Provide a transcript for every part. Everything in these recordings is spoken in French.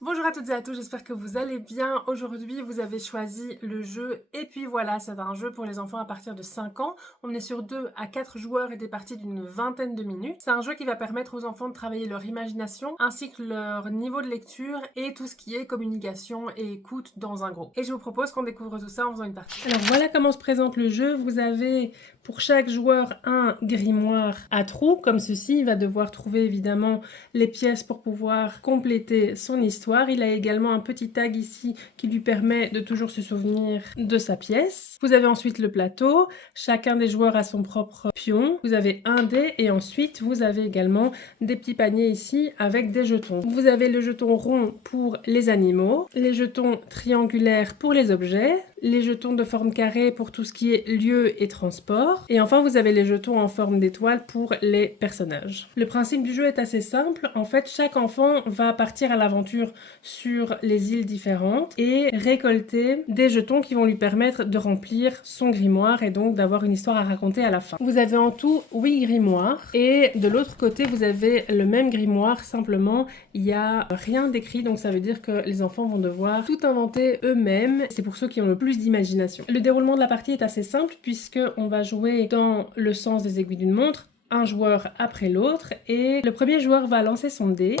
Bonjour à toutes et à tous, j'espère que vous allez bien. Aujourd'hui, vous avez choisi le jeu et puis voilà, c'est un jeu pour les enfants à partir de 5 ans. On est sur 2 à 4 joueurs et des parties d'une vingtaine de minutes. C'est un jeu qui va permettre aux enfants de travailler leur imagination ainsi que leur niveau de lecture et tout ce qui est communication et écoute dans un groupe. Et je vous propose qu'on découvre tout ça en faisant une partie. Alors voilà comment se présente le jeu. Vous avez pour chaque joueur un grimoire à trous comme ceci. Il va devoir trouver évidemment les pièces pour pouvoir compléter son histoire. Il a également un petit tag ici qui lui permet de toujours se souvenir de sa pièce. Vous avez ensuite le plateau. Chacun des joueurs a son propre pion. Vous avez un dé et ensuite vous avez également des petits paniers ici avec des jetons. Vous avez le jeton rond pour les animaux, les jetons triangulaires pour les objets, les jetons de forme carrée pour tout ce qui est lieu et transport. Et enfin, vous avez les jetons en forme d'étoile pour les personnages. Le principe du jeu est assez simple. En fait, chaque enfant va partir à l'aventure sur les îles différentes et récolter des jetons qui vont lui permettre de remplir son grimoire et donc d'avoir une histoire à raconter à la fin. Vous avez en tout 8 grimoires et de l'autre côté, vous avez le même grimoire, simplement il n'y a rien d'écrit, donc ça veut dire que les enfants vont devoir tout inventer eux-mêmes. C'est pour ceux qui ont le plus d'imagination. Le déroulement de la partie est assez simple puisque on va jouer dans le sens des aiguilles d'une montre, un joueur après l'autre, et le premier joueur va lancer son dé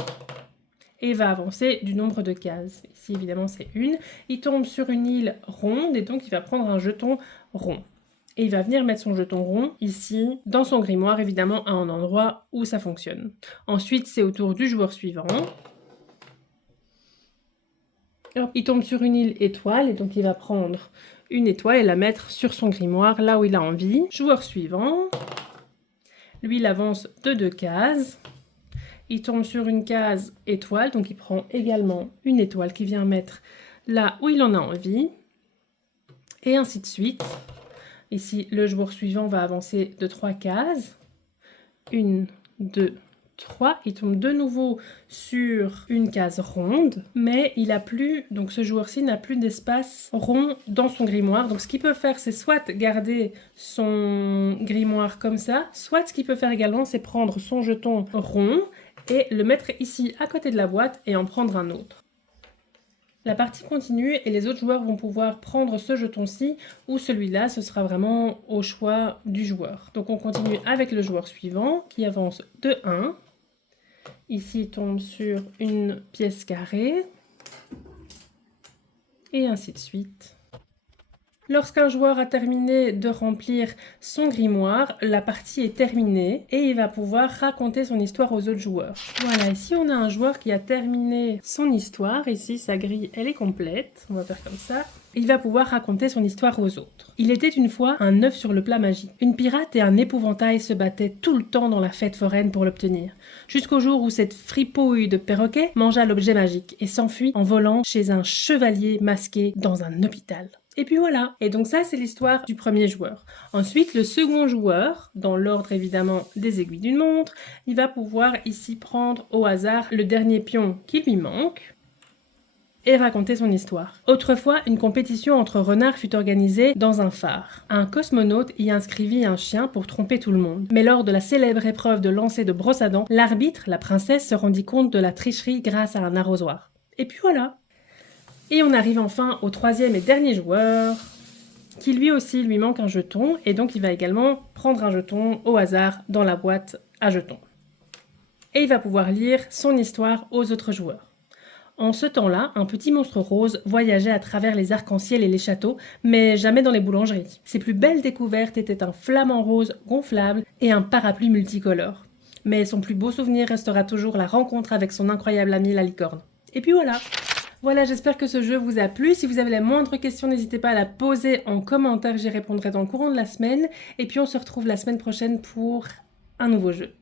et va avancer du nombre de cases. Ici évidemment c'est une. Il tombe sur une île ronde et donc il va prendre un jeton rond. Et il va venir mettre son jeton rond ici, dans son grimoire, évidemment à un endroit où ça fonctionne. Ensuite, c'est au tour du joueur suivant. Il tombe sur une île étoile et donc il va prendre une étoile et la mettre sur son grimoire, là où il a envie. Joueur suivant. Lui, il avance de 2 cases. Il tombe sur une case étoile, donc il prend également une étoile qu'il vient mettre là où il en a envie. Et ainsi de suite. Ici, le joueur suivant va avancer de 3 cases. 1, 2, 3. Il tombe de nouveau sur une case ronde, mais il a plus, donc ce joueur-ci n'a plus d'espace rond dans son grimoire. Donc ce qu'il peut faire, c'est soit garder son grimoire comme ça, soit ce qu'il peut faire également, c'est prendre son jeton rond et le mettre ici à côté de la boîte et en prendre un autre. La partie continue et les autres joueurs vont pouvoir prendre ce jeton-ci ou celui-là, ce sera vraiment au choix du joueur. Donc on continue avec le joueur suivant qui avance de 1. Ici, il tombe sur une pièce carrée et ainsi de suite. Lorsqu'un joueur a terminé de remplir son grimoire, la partie est terminée et il va pouvoir raconter son histoire aux autres joueurs. Voilà, ici on a un joueur qui a terminé son histoire. Ici, sa grille, elle est complète. On va faire comme ça. Il va pouvoir raconter son histoire aux autres. Il était une fois un œuf sur le plat magique. Une pirate et un épouvantail se battaient tout le temps dans la fête foraine pour l'obtenir. Jusqu'au jour où cette fripouille de perroquet mangea l'objet magique et s'enfuit en volant chez un chevalier masqué dans un hôpital. Et puis voilà. Et donc ça, c'est l'histoire du premier joueur. Ensuite, le second joueur, dans l'ordre évidemment des aiguilles d'une montre, il va pouvoir ici prendre au hasard le dernier pion qui lui manque et raconter son histoire. Autrefois, une compétition entre renards fut organisée dans un phare. Un cosmonaute y inscrivit un chien pour tromper tout le monde. Mais lors de la célèbre épreuve de lancer de brosse à dents, l'arbitre, la princesse, se rendit compte de la tricherie grâce à un arrosoir. Et puis voilà. Et on arrive enfin au troisième et dernier joueur, qui lui aussi lui manque un jeton, et donc il va également prendre un jeton au hasard dans la boîte à jetons. Et il va pouvoir lire son histoire aux autres joueurs. En ce temps-là, un petit monstre rose voyageait à travers les arcs-en-ciel et les châteaux, mais jamais dans les boulangeries. Ses plus belles découvertes étaient un flamant rose gonflable et un parapluie multicolore. Mais son plus beau souvenir restera toujours la rencontre avec son incroyable ami la licorne. Et puis voilà. Voilà, j'espère que ce jeu vous a plu. Si vous avez la moindre question, n'hésitez pas à la poser en commentaire, j'y répondrai dans le courant de la semaine. Et puis on se retrouve la semaine prochaine pour un nouveau jeu.